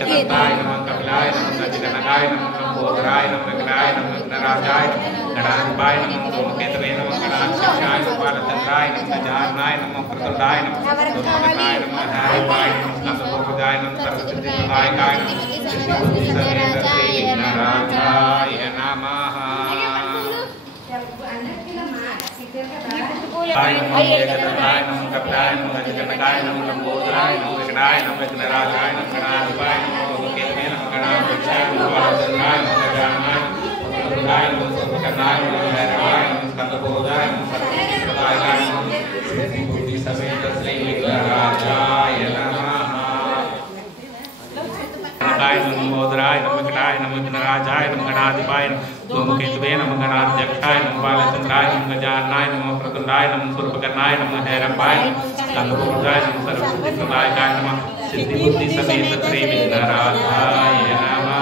एकदंताय नमः कपिलाय नमः गजगणकाय नमः लंबोदराय नमः विकटाय नमः विघ्नराजाय गणाधिपाय नमः धूमकेतवे नमः गणाध्यक्षाय नमः बालचंद्राय नमः गजाननाय नमः प्रतुंडाय नमः धूमकेताय नमः धारिपाय नमः स्कंदपूर्वजाय नमः सर्वसिद्धिप्रदायकाय नमः विघ्नराजाय नमः एकदंताय नमः कपिलाय नमः गजगणकाय नमः लंबोदराय नमः विकटाय नमः विघ्नराजाय नमः गणाधिपाय नमः धूमकेतवे नमः गणाध्यक्षाय नमः बालचंद्राय नमः गजाननाय प्रतुंडाय नमः सर्वसिद्धिप्रदायकाय नमः धारिपाय नमः स्कंदपूर्वजाय नमः सर्वसिद्धिप्रदायकाय नमः सिद्धि समेत श्री विघ्नराजाय नमः लंबोदराय नमः विकटाय नमः विघ्नराजाय नमः गणाधिपाय नमः धूमकेतवे नमः गणाध्यक्षाय नमः बालचंद्राय नमः गजाननाय नमः प्रतुंडाय नमः सूर्पकर्णाय नमः हैरंबाय नमः स्कंदपूर्वजाय नमः सर्वसिद्धिप्रदायकाय नमः सिद्धि बुद्धि समेत श्री विघ्नराजाय नमः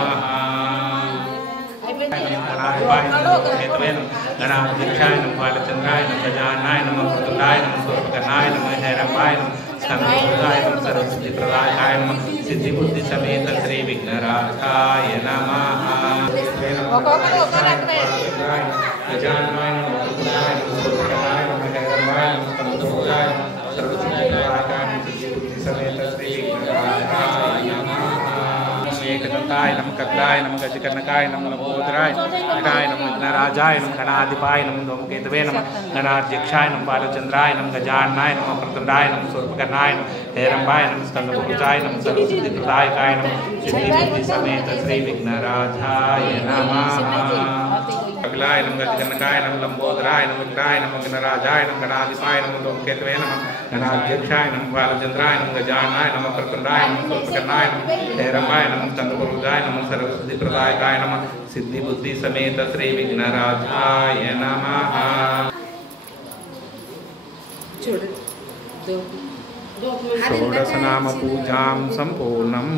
धूमकेतवे नमः गणाध्यक्षाय नमः बालचंद्राय नमः गजाननाय नमः प्रतुंडाय नमः सूर्पकर्णाय नमः हैरंबाय नमः स्कंदपूर्वजाय नमः सर्वसिद्धिप्रदायकाय नमः सिद्धि बुद्धि समेत श्री विघ्नराजाय नमः गजाननाय नमः प्रतुंडाय नमः सूर्पकर्णाय नमः हैरंबाय नमः स्कंदपूर्वजाय नमः सर्वसिद्धिप्रदायकाय नमः सिद्धि बुद्धि समेत श्री विघ्नराजाय नमः एकदंताय नमः कपिलाय नमः गजगणकाय नमः लंबोदराय विकटाय नमः विघ्नराजाय नमः गणाधिपाय नमः धूमकेतवे नमः गणाध्यक्षाय नमः बालचंद्राय नमः गजाननाय नमः प्रतुंडाय नमः सूर्पकर्णाय नमः हैरंबाय नमः स्कंदपूर्वजाय नमः सर्वसिद्धिप्रदायकाय नमः सिद्धि बुद्धि समेत श्री विघ्नराजाय नमः कपिलाय नमः गजगणकाय नमः लंबोदराय नमः विकटाय नमः विघ्नराजाय नमः गणाधिपाय नमः धूमकेतवे नमः गणाध्यक्षाय नमः बालचंद्राय नमः गजाननाय नमः प्रतुंडाय नमः सूर्पकर्णाय नमः हैरंबाय नमः स्कंदपूर्वजाय नमः सर्वसिद्धिप्रदायकाय नमः सिद्धि बुद्धि समेत श्री विघ्नराजाय नमः षोडश नाम पूजां संपूर्णम्।